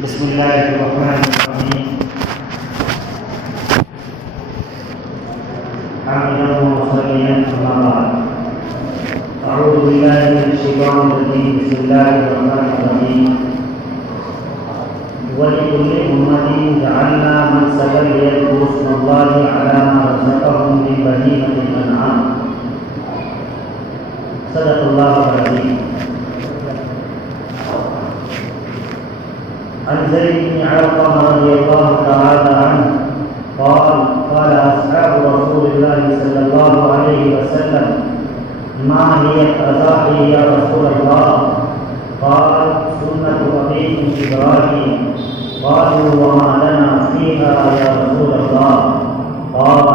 بسم اللہ الرحمن الرحیم حمدا وصليا اما بعد اعوذ باللہ من الشیطان الرجیم بسم اللہ الرحمن الرحیم ولكل أمة جعلنا منسكا ليذكروا اسم الله على ما رزقهم من بهيمة الأنعام صدق الله العظيم. عن زيد بن علقمة رضي الله تعالى عنه قال أصحاب رسول الله صلى الله عليه وسلم ما هي الأضاحي يا رسول الله؟ قال سنة أبيكم إبراهيم. قالوا وما لنا فيها يا رسول الله؟ قال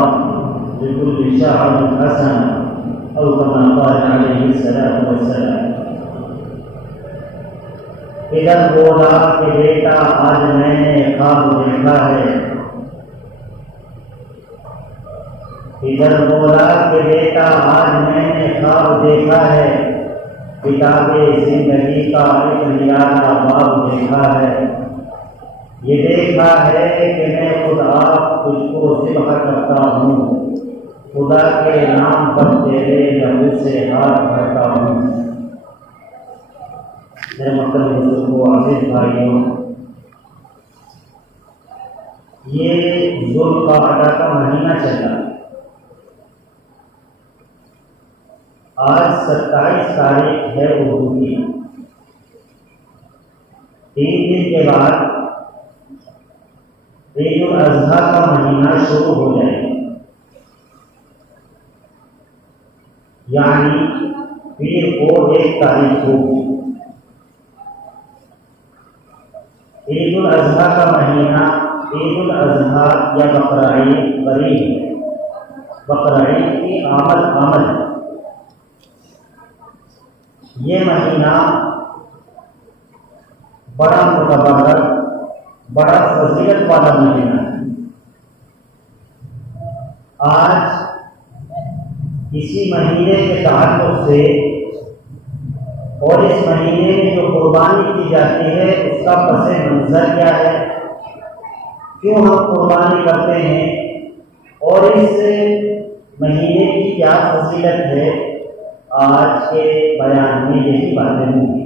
لكل شعر حسنة أو كما قال عليه الصلاة والسلام. ادھر بولا کہ بیٹا آج میں نے خواب دیکھا ہے. ادھر بولا کہ بیٹا آج میں نے خواب دیکھا ہے. کتاب زندگی کا ایک نرالا باب دیکھا ہے. یہ دیکھا ہے کہ میں خود آپ تجھ کو ذبح کرتا ہوں. خدا کے نام پر تیرے لہو سے ہاتھ بھرتا ہوں. میرے مقدم بزرگوں عزیز بھائیوں، یہ ذوالقعدہ کا مہینہ چلا. آج 27 تاریخ ہے اردو کی. 3 دن کے بعد عید الاضحیٰ کا مہینہ شروع ہو جائے گا، یعنی پیر کو 1 تاریخ ہوگی. عید الاضحیٰ کا مہینہ عید الاضحیٰ یا بقرعید قریب ہے. بقرعید کی آمد ہے. یہ مہینہ بڑا متبادر، بڑا فضیلت والا مہینہ ہے. آج اسی مہینے کے تعلق سے اور اس مہینے میں جو قربانی کی جاتی ہے اس کا پس منظر کیا ہے، کیوں ہم قربانی کرتے ہیں اور اس مہینے کی کیا فضیلت ہے، آج کے بیان میں یہی باتیں ہوں گی.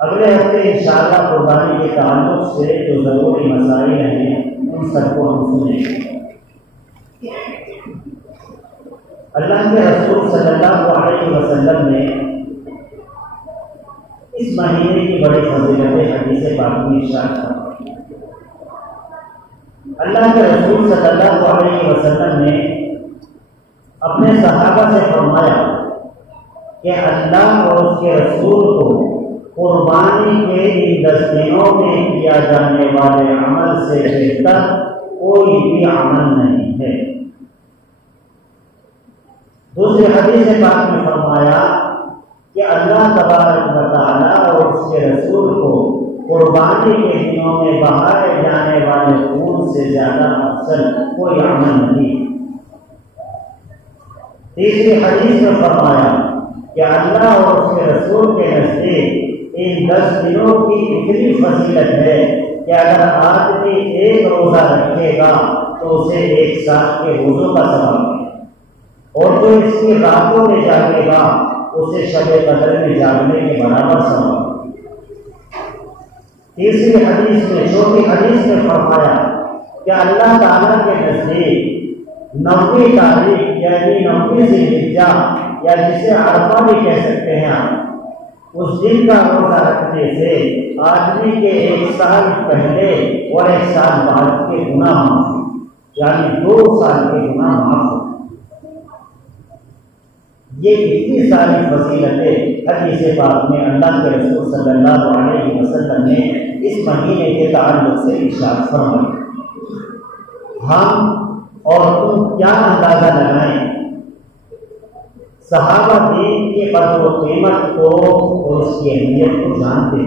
اگلے ہفتے انشاءاللہ قربانی کے تعلق سے جو ضروری مسائل ہیں ان سب کو ہم سنیں گے. اللہ کے رسول صلی اللہ علیہ وسلم نے اس مہینے کی بڑی فضیلت حدیث پاک میں ارشاد فرمائی. اللہ کے رسول صلی اللہ علیہ وسلم نے اپنے صحابہ سے فرمایا کہ اللہ اور اس کے رسول کو قربانی کے ان 10 دنوں میں کیا جانے والے عمل سے بہتر کوئی بھی عمل نہیں ہے. دوسری حدیث پاک میں فرمایا کہ اللہ تبارک و تعالی اور اس کے رسول کو قربانی کے دنوں میں بہائے جانے والے خون سے زیادہ افضل کوئی عمل نہیں. تیسری حدیث میں فرمایا کہ اللہ اور اس کے رسول کے نزدیک ان 10 دنوں کی اتنی فضیلت ہے کہ اگر آدمی 1 روزہ رکھے گا تو اسے 1 سال کے روزوں کا ثواب ہے، اور جو اس کی راتوں میں جاگے گا اسے شب قدر میں جاگنے کے برابر ثواب. تیسری حدیث میں چوتھی حدیث میں فرمایا کہ اللہ تعالیٰ کے نزدیک 90 تاریخ یعنی 90 ذی الحجہ یا جسے عرفہ بھی کہہ سکتے ہیں آپ، اس دن کا روزہ رکھنے سے آدمی کے 1 سال پہلے اور 1 سال بعد کے گناہ معاف، یعنی 2 سال کے گناہ معاف. یہ اتنی ساری فضیلتیں حدیث پاک میں اللہ کے رسول صلی اللہ علیہ وسلم نے اس مہینے کے تعلق سے ارشاد فرمائی. ہم اور تم کیا اندازہ لگائیں، صحابہ دین کی قدر و قیمت کو اور اس کی اہمیت کو جانتے.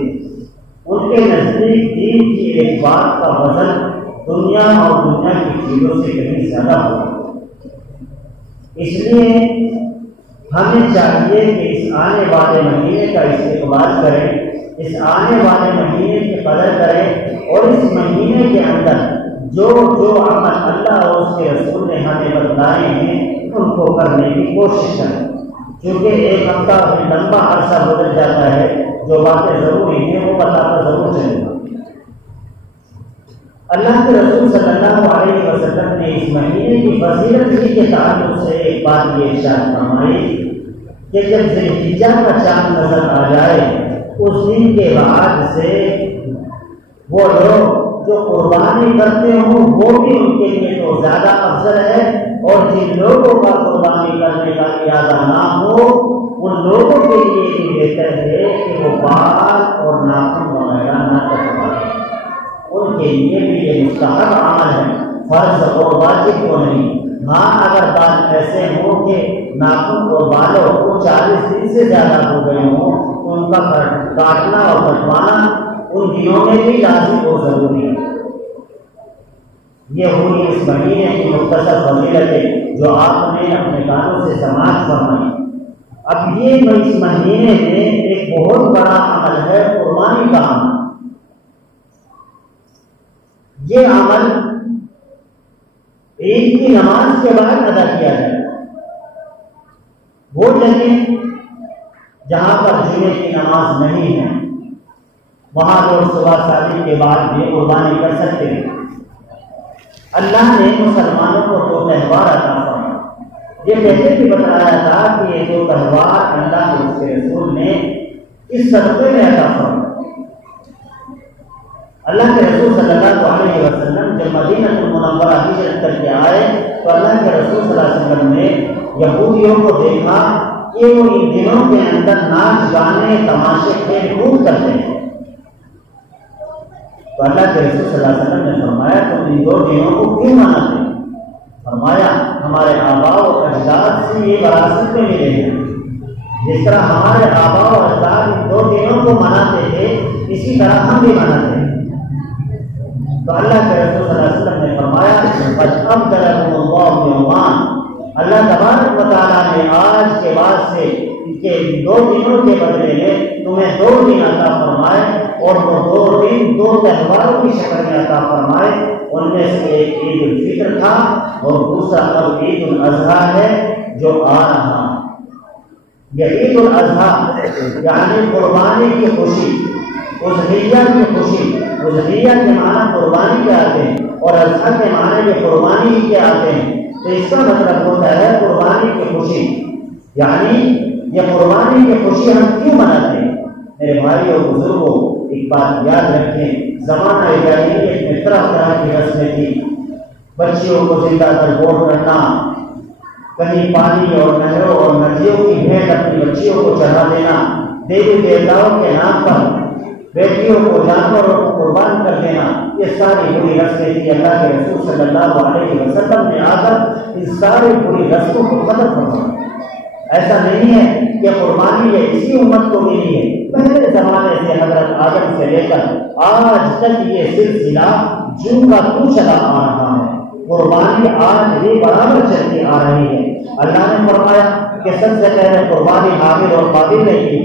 ان کے نزدیک دین کی ایک بات کا وزن دنیا اور دنیا کی چیزوں سے کہیں زیادہ ہوگا. اس لیے ہمیں چاہیے کہ اس آنے والے مہینے کا استقبال کریں اس آنے والے مہینے کی قدر کریں اور اس مہینے کے اندر جو عمل اللہ اور اس کے رسول نے ہمیں بتلائے ہیں ان کو کرنے کی کوشش کریں، کیونکہ ایک ہفتہ لمبا عرصہ گزر جاتا ہے، جو باتیں ضروری ہیں وہ بتاتا ضرور چلے گا۔ اللہ کے رسول صلی اللہ علیہ وسلم نے اس مہینے کی فضیلت ہی کے تعلق سے ایک بات یہ ارشاد فرمائی کہ جب ذی الحجہ کا چاند نظر آ جائے اس دن کے بعد سے وہ لوگ جو قربانی کرتے ہوں وہ بھی ان کے لیے تو زیادہ افضل ہے، اور جن لوگوں کا قربانی کرنے کا ارادہ نہ ہو ان لوگوں کے لیے بھی بہتر ہے کہ وہ بال اور ناخن وغیرہ نہ کٹوائیں، ان کے لیے بھی یہ مستحب عمل ہے، فرض اور واجب کو نہیں۔ ہاں اگر بات ایسے ہوں کہ ناخن اور بالوں کو 40 دن سے زیادہ ہو گئے ہوں تو ان کا کاٹنا اور کٹوانا ان دنوں میں بھی لازم اور ضروری ہے۔ یہ ہوئی اس مہینے کی مختصر فضیلتیں جو آپ نے اپنے کانوں سے سماعت فرمائی۔ اب یہ اس مہینے میں ایک بہت بڑا عمل ہے قربانی کا عمل۔ یہ عمل عید کی نماز کے بعد ادا کیا جائے۔ وہ جگہ جہاں پر جمعے کی نماز نہیں ہے وہاں لوگ صبح شادی کے بعد بھی قربانی کر سکتے ہیں۔ اللہ نے مسلمانوں کو 2 تہوار عطا فرمائے۔ یہ پہلے بھی بتایا تھا کہ یہ 2 تہوار اللہ اور اس کے رسول نے اس صدقے میں عطا فرمائے۔ اللہ کے رسول صلی اللہ علیہ وسلم جب مدینہ المنورہ ہجرت کر کے آئے تو اللہ کے رسول صلی اللہ علیہ وسلم نے یہودیوں کو دیکھا کہ وہ ان دنوں کے اندر ناچ گانے تماشے کھیل کود کرتے ہیں، تو اللہ کے رسول صلی اللہ علیہ وسلم نے فرمایا تم ان 2 دنوں کو کیوں مناتے ہیں؟ فرمایا ہمارے آباء و اجداد سے یہ وراثت میں ملے ہیں، جس طرح ہمارے آباء و اجداد ان 2 دنوں کو مناتے تھے اسی طرح ہم بھی مناتے ہیں۔ تو اللہ کے رسول صلی اللہ علیہ وسلم نے فرمایا فَأَبْدَلَهُمُ اللَّهُ يَوْمًا، اللہ تبارک و تعالیٰ نے آج کے بعد سے ان کے 2 دنوں کے بدلے میں تمہیں 2 دن عطا فرمائے، اور وہ 2 دن 2 تہواروں کی شکل میں عطا فرمائے۔ ان میں سے ایک عید الفطر تھا اور دوسرا اب عید الاضحیٰ ہے جو آ رہا۔ یہ عید الاضحیٰ یعنی قربانی کی خوشی، اضحیہ کی خوشی، اضحیہ کے معنی قربانی کے آتے ہیں اور اضحیٰ کے معنی میں قربانی کے آتے ہیں، تو اس کا مطلب ہوتا ہے قربانی کی خوشی۔ یعنی یہ قربانی کی خوشی ہم کیوں مناتے ہیں؟ میرے بھائی اور بزرگوں ایک بات یاد رکھیں، زمانہ جاہلیت میں طرح کی رسمیں تھی، بچیوں کو زندہ درگور کرنا، کہیں پانی اور نہروں اور ندیوں کی بھیٹ اپنی بچیوں کو چڑھا دینا، دیوی دیوتاؤں کے نام پر بیٹیوں کو جانوروں کو قربان کر دینا، یہ ساری بری رسمیں تھی۔ اللہ کے رسول صلی اللہ علیہ وسلم نے آ کر ان ساری بری رسموں کو ختم فرمایا۔ ایسا نہیں ہے کہ قربانی یہ اسی امت کو ملی ہے، پہلے زمانے سے حضرت آدم سے لے کر آج تک یہ سلسلہ جو کا تو چلا آ رہا ہے۔ قربانی آج بھی برابر چلتی آ رہی ہے۔ اللہ نے فرمایا کہ سب سے پہلے قربانی حابل اور قابل نے کی،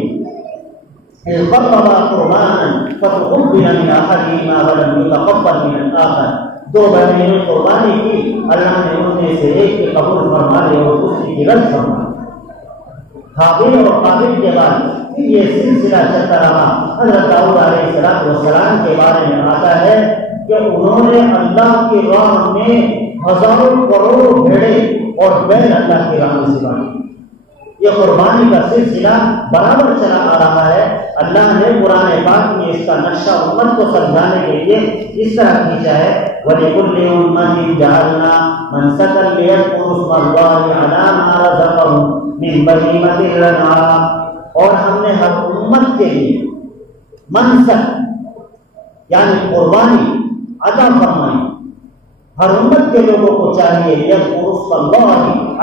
إِذْ قَرَّبَا قُرْبَانًا فَتُقُبِّلَ مِنْ أَحَدِهِمَا وَلَمْ يُتَقَبَّلْ مِنَ الْآخَرِ، 2 بہنوں نے قربانی کی، اللہ نے ان میں سے ایک کی قبول فرما لی اور دوسری کی رد فرما لی۔ حابل اور قابل کے بعد پھر یہ سلسلہ چلتا رہا۔ حضرت داؤد علیہ السلام کے بارے میں آتا ہے کہ انہوں نے اللہ کی راہ میں ہزاروں کروڑوں بھیڑے اور بیل اللہ کی راہ میں سبا دی۔ یہ قربانی کا سلسلہ برابر چلا آ رہا ہے۔ اللہ نے قرآن پاک میں اس کا نقشہ امت کو سمجھانے کے لیے اس طرح کھینچا ہے، وَلِكُلِّ أُمَّةٍ جَعَلْنَا مَنسَكًا لِيَذْكُرُوا اسْمَ اللَّهِ عَلَىٰ مَا رَزَقَهُم مِّن بَهِيمَةِ الْأَنْعَامِ، اور ہم نے ہر امت کے لیے منسک یعنی قربانی عطا فرمائی۔ ہر امت کے لوگوں کو چاہیے یذکروا اسم اللہ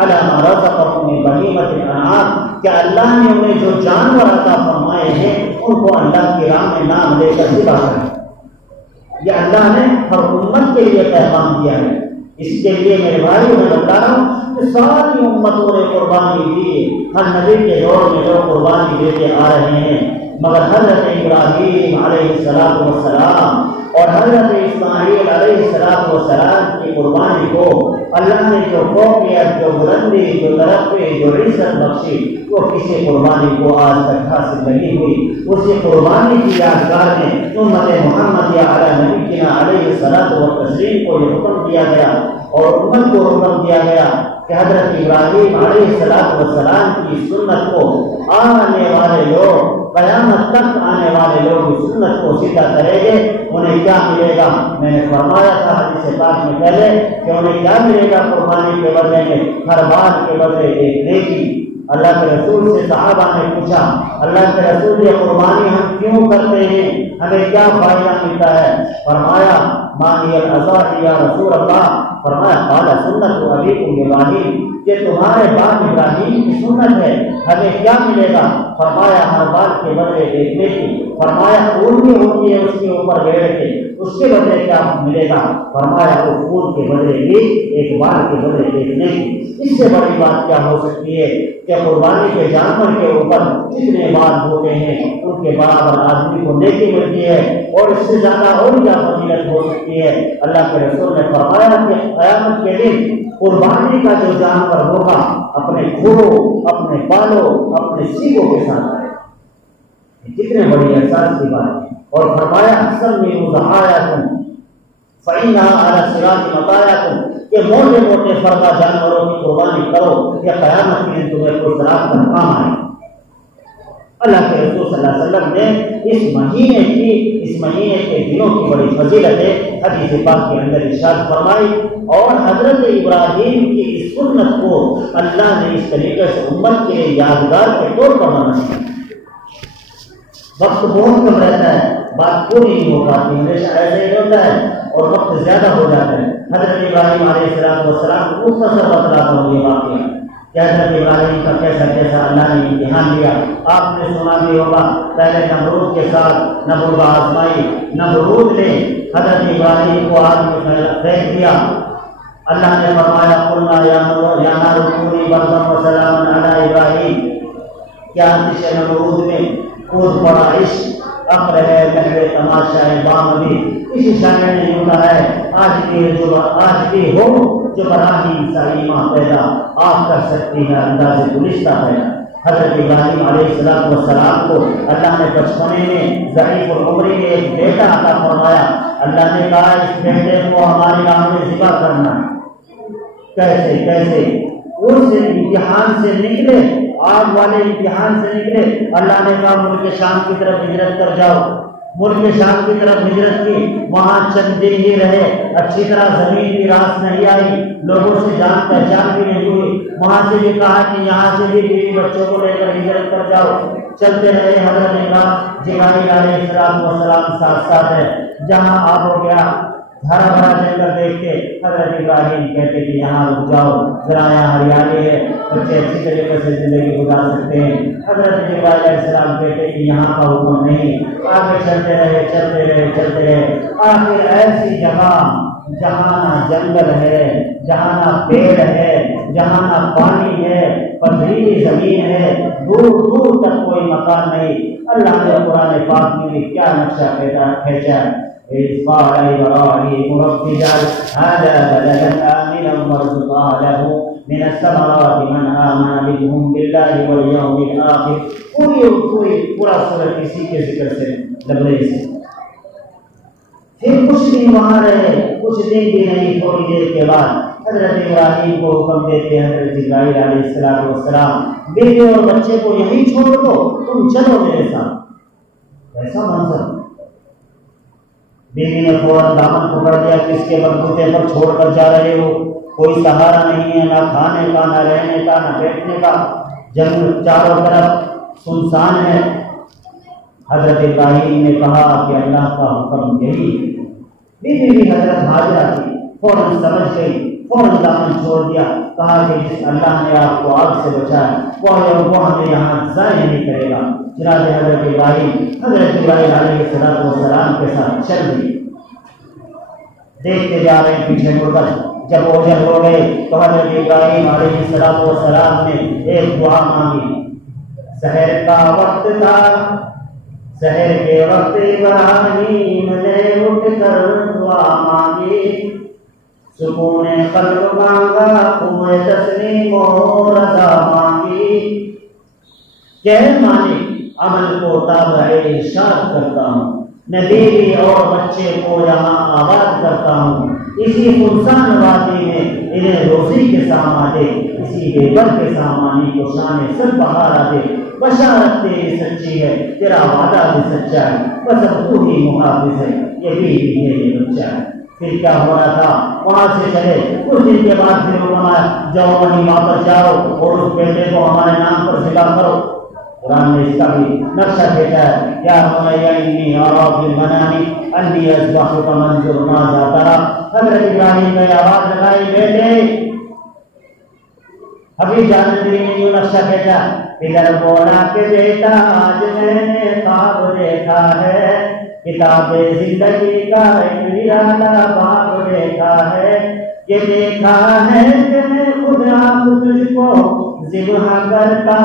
علی ما رزقهم من بہیمۃ الانعام کہ اللہ نے انہیں جو جانور عطا فرمائے ہیں ان کو اللہ کی راہ میں نام لے کر ذبح کریں۔ یہ اللہ نے ہر امت کے لیے پیغام دیا ہے۔ اس کے لیے میرے بھائیوں میں بتا رہا ہوں کہ ساری امتوں نے قربانی دی، ہر نبی کے دور میں لوگ قربانی دیتے آ رہے ہیں، مگر حضرت ابراہیم علیہ السلام اور حضرت اسماعیل علیہ السلام کی قربانی کو اللہ نے جو فوقیت، جو بلندی، جو ترقی، جو عزت بخشی، وہ کسی قربانی کو آج تک حاصل نہیں ہوئی۔ اسی قربانی کی یادگار میں امت محمد علی نبینا علیہ الصلوۃ والتسلیم کو یہ حکم دیا گیا اور امت کو حکم دیا گیا کہ حضرت ابراہیم علیہ السلام کی سنت کو آنے والے لوگ، قیامت تک آنے والے لوگ اس سنت کو سیدھا کریں گے، انہیں کیا ملے گا؟ میں نے فرمایا تھا حدیث پاک میں پہلے کہ انہیں کیا ملے گا قربانی کے بدلے میں؟ ہر بار کے بدلے ایک نیکی۔ اللہ کے رسول سے صحابہ نے پوچھا، اللہ کے رسول یہ قربانی ہم کیوں کرتے ہیں؟ ہمیں کیا فائدہ ملتا ہے؟ فرمایا ما هي الاضاحی یا رسول اللہ؟ فرمایا قال سنت ابیکم ابراہیم، یہ تمہارے باپ ابراہیم کی سنت ہے، ہمیں کیا ملے گا؟ فرمایا ہر بار کے بدلے ایک نیکی۔ فرمایا خون بھی ہوتی ہے اس کے اوپر بیڑ کے، اس کے بدلے کیا ملے گا؟ فرمایا وہ خون کے بدلے بھی ایک بار کے بدلے ایک نیکی۔ اس سے بڑی بات کیا ہو سکتی ہے کہ قربانی کے جانور کے اوپر جتنے بار ہوتے ہیں ان کے برابر آدمی کو نیکی ملتی ہے، اور اس سے زیادہ اور کیا فضیلت ہو سکتی ہے؟ اللہ کے رسول نے فرمایا کہ قیامت کے دن قربانی کا جو جانور ہوگا اپنے کھوڑوں، اپنے بالوں، اپنے سینگوں کے ساتھ آئے۔ کتنے بڑی احساس کی بات ہے۔ اور فرمایا سمعوا ضحایاکم فإنها على الصراط مطایاکم، کہ موٹے موٹے فردا جانوروں کی قربانی کرو، یا قیامت کے دن تمہیں کوئی صراط کا کام آئے۔ اللہ کے رسول صلی اللہ علیہ وسلم نے اس مہینے کے دنوں کی بڑی فضیلتیں حدیث پاک کے اندر ارشاد فرمائی، اور حضرت ابراہیم کی اس سنت کو اللہ نے اس طریقے سے امت کے لیے یادگار کے طور پر بنایا۔ وقت بہت کم رہتا ہے، بات پوری نہیں ہو پاتی، ہمیشہ ایسے ہی ہوتا ہے اور وقت زیادہ ہو جاتا ہے۔ حضرت ابراہیم علیہ السلام کو مختصر بتلاتا ہوں یہ واقعہ کہ حضرت ابراہیم کا کیسا کیسا اللہ نے امتحان لیا۔ آپ نے سنا بھی ہوگا، پہلے نمرود کے ساتھ نمرود آزمائی، نمرود نے حضرت ابراہیم کو آگ میں پھینک دیا۔ اللہ نے فرمایا قلنا یا نار کونی بردا وسلام علی ابراہیم، کیا آتش نمرود میں کود پڑا عشق، اقر ہے لہر تماشا ہے بامدی۔ اسی شاعر نے یوں کہا ہے، آج بھی ہو جو براہیم سا ایمان پیدا، آپ کر سکتی ہے انداز گلستہ پیدا۔ حضرت ابراہیم علیہ السلام کو اللہ نے بچپنے میں ضعیف العمری میں ایک بیٹا عطا فرمایا۔ اللہ نے کہا اس بیٹے کو ہماری راہ میں ذبح کرنا۔ کیسے اس امتحان سے نکلے، آگ والے امتحان سے نکلے۔ اللہ نے کہا ملک شام کی طرف ہجرت کر جاؤ۔ ملک شام کی طرف ہجرت کی، وہاں چند دن ہی رہے، اچھی طرح زمین کی راس نہیں آئی، لوگوں سے جان پہچان بھی نہیں ہوئی۔ وہاں سے بھی کہا کہ یہاں سے بھی بیوی بچوں کو لے کر ہجرت کر جاؤ۔ چلتے رہے، حضرت جبرائیل علیہ السلام ساتھ ساتھ ہے۔ جہاں آپ ہو گیا ہرا بھرا جنگل دیکھ کے حضرت ابراہیم کہتے کہ یہاں رک جاؤ، ذرا یہاں ہریالی ہے، بچے اچھی طریقے سے زندگی گزار سکتے ہیں۔ حضرت جبرائیل علیہ السلام کہتے کہ یہاں کا حکم نہیں۔ آگے چلتے رہے، آخر ایسی جگہ جہاں نہ جنگل ہے، جہاں نہ پیڑ ہے، جہاں نہ پانی ہے، پتھریلی زمین ہے، دور دور تک کوئی مکان نہیں۔ اللہ نے قرآن پاک میں کیا نقشہ کھینچا ہے، إذ قال إبراهيم رب اجعل هذا بلدا آمنا وارزق أهله من الثمرات من آمن منهم بالله واليوم الآخر۔ پورا سورہ اسی کے ذکر سے لبریز ہے۔ پھر کچھ دن وہاں رہے، کچھ دن بھی نہیں، تھوڑی دیر کے بعد حضرت ابراہیم کو حکم دیتے ہیں حضرت جبرائیل علیہ السلام، بیٹے اور بچے کو یہیں چھوڑ دو، تم چلو میرے ساتھ۔ ایسا منظر، بیوی نے فوراً دامن پکڑ دیا، کس کے بلبوتے پر چھوڑ کر جا رہے ہو؟ کوئی سہارا نہیں ہے، نہ کھانے کا، نہ رہنے کا، نہ بیٹھنے کا، جنگل چاروں طرف سنسان ہے۔ حضرت ابراہیم نے کہا کہ اللہ کا حکم یہی ہے۔ بیوی بھی حضرت حاجرہ تھی، فوراً سمجھ گئی، فوراً دامن چھوڑ دیا، کہا کہ جس اللہ نے آپ کو آگ سے بچایا وہ ہمیں یہاں ضائع نہیں کرے گا۔ چنانچہ حضرت ابراہیم علیہ السلام کے ساتھ چل گئی، دیکھتے جا رہے ہیں پیچھے مڑ کر۔ جب اوجل ہو گئے تو حضرت ابراہیم علیہ السلام نے ایک دعا مانگی۔ سحر کا وقت تھا، سحر کے وقت ابراہیم نے اٹھ کر دعا مانگی، سکون قلب مانگا، قوت تسلیم و رضا مانگی کہ مالک عمل کو تابع ارشاد کرتا ہوں، میں بیوی اور بچے کو یہاں آباد کرتا ہوں، اسی خنسان وادی میں انہیں روزی کے سامان دے، اسی بے بر کے سامانی کو شان سر بہارا دے، بشارت تیری سچی ہے، تیرا وعدہ بھی سچا ہے، بس اب تو ہی محافظ ہے، یہ بیوی ہے یہ بچہ ہے۔ پھر کیا ہو رہا تھا؟ وہاں سے چلے، کچھ دن کے بعد پھر انہوں نے جاؤ وہیں واپس جاؤ اور اس بیٹے کو ہمارے نام پر ذبح کرو۔ قرآن نے اس کا بھی نقشہ بھیجا ہے، یا بنی انی ارا فی المنام انی اذبحک فانظر ماذا تری۔ حضرت ابراہیم نے آواز لگائی، بیٹے ابھی جانتے نہیں جو نقشہ بھیجا، ادھر بولا کہ بیٹا آج میں نے خواب دیکھا ہے، کتاب زندگی کا ایک نرالا باب دیکھا ہے، یہ دیکھا ہے کہ میں خدا تجھ کو ذبح کرتا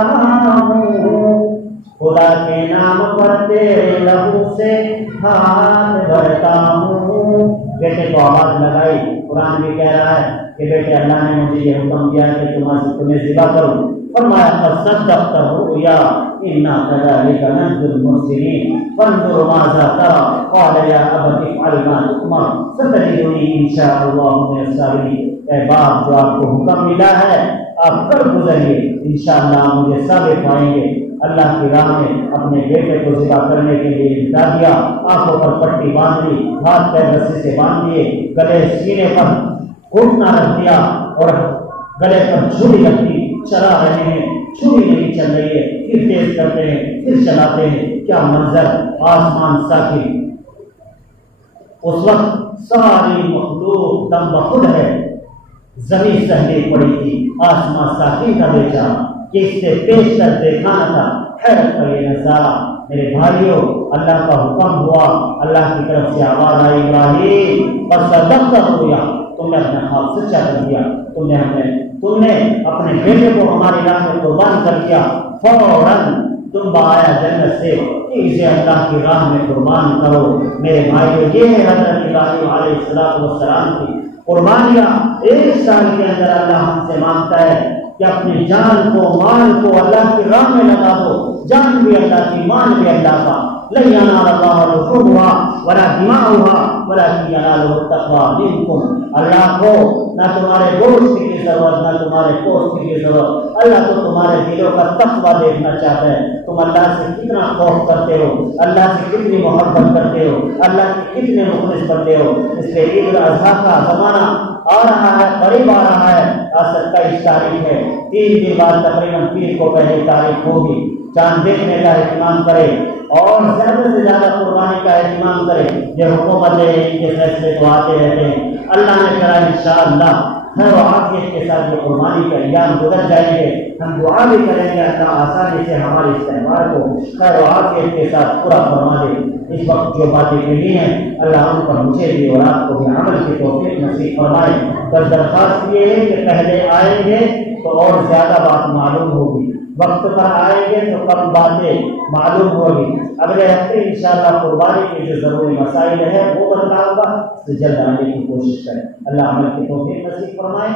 ہوں، خدا کے نام پر تیرے لہو سے ہاتھ بھرتا ہوں۔ بیٹے کو آواز لگائی، قرآن بھی کہہ رہا ہے کہ بیٹے اللہ نے مجھے یہ حکم دیا کہ تمہیں ذبح کروں، فرمایا فصدقت الرؤیا انا كذلك نجزي المحسنين فانظر ماذا ترى قال يا ابت افعل ما تؤمر ستجدني ان شاء الله من الصابرين۔ اے باپ، جو آپ کو حکم ملا ہے آپ کر گزریے، انشاءاللہ مجھے ثابت پائیں گے۔ اللہ کی راہ میں اپنے بیٹے کو ذبح کرنے کے لیے بتا دیا، آنکھوں پر پٹی باندھ دی، ہاتھ پیر رسی سے باندھ دیے، گلے سینے پر گھٹنا رکھ دیا اور گلے پر چھری رکھ دی، چلا رہے ہیں، چھری نہیں چل رہی ہے، پھر تیز کرتے ہیں، پھر چلاتے ہیں، کیا منظر، آسمان ساکن۔ اس وقت ساری مخلوق دم بخود ہے، زمین سہلی پڑی تھی، آسمان ساکن کا بیچا کہ اس سے پیش کر دیکھا نہ تھا۔ حیرت کا یہ نظارہ میرے بھائیوں، اللہ کا حکم ہوا، اللہ کی طرف سے آواز آئی، ابراہیم فصدقت الرؤیا، تم نے اپنا خواب سچا کر دیا، تم نے اپنے بیٹے کو ہماری راہ میں قربان کر دیا، فوراً تم آیا جنت سے کہ اسے اللہ کی راہ میں قربان کرو۔ میرے بھائیوں، یہ ہے حضرت ابراہیم علیہ السلام کی قربانیاں۔ ایک سال کے اندر اللہ ہم سے مانگتا ہے کہ اپنی جان کو، مال کو اللہ کی راہ میں لگا دو، جان بھی اللہ کی، مال بھی اللہ کا۔ لن ينال الله لحومها ولا دماؤها ولكن يناله التقوى منكم۔ اللہ کو نہ تمہارے گوشت کی ضرورت، نہ تمہارے گوشت کی ضرورت، اللہ تو تمہارے دلوں کا تقوی دیکھنا چاہتا ہے، تم اللہ سے کتنا خوف کرتے ہو، اللہ سے کتنی محبت کرتے ہو، اللہ کے کتنے مخلص بنتے ہو۔ اس لیے عید الاضحیٰ کا زمانہ آ رہا ہے، قریب آ رہا ہے، آج 27 تاریخ ہے، 3 دن بعد تقریباً پیر کو پہلی تاریخ ہوگی۔ چاند دیکھنے کا اہتمام کرے اور زیادہ سے زیادہ قربانی کا اہتمام کرے۔ یہ حکومت ہے، ان کے فیصلے تو آتے رہتے ہیں، اللہ نے کرا انشاءاللہ خیر و عافیت کے ساتھ یہ قربانی کا ایام گزر جائیں گے۔ ہم دعا بھی کریں گے اللہ آسانی سے ہمارے اس تہوار کو خیر و عافیت کے ساتھ پورا فرما دے۔ اس وقت جو باتیں کہی ہیں اللہ ان پر مجھے بھی اور آپ کو بھی عمل کی توفیق نصیب فرمائے۔ بس درخواست یہ ہے کہ پہلے آئیں گے تو اور زیادہ بات معلوم ہوگی، وقت پر آئیں گے تو کم باتیں معلوم ہوگی۔ اگلے ہفتے انشاءاللہ قربانی کے جو ضروری مسائل ہیں وہ بتلاؤں گا، تو جلد آنے کی کوشش کریں۔ اللہ عمل کی توفیق نصیب فرمائے۔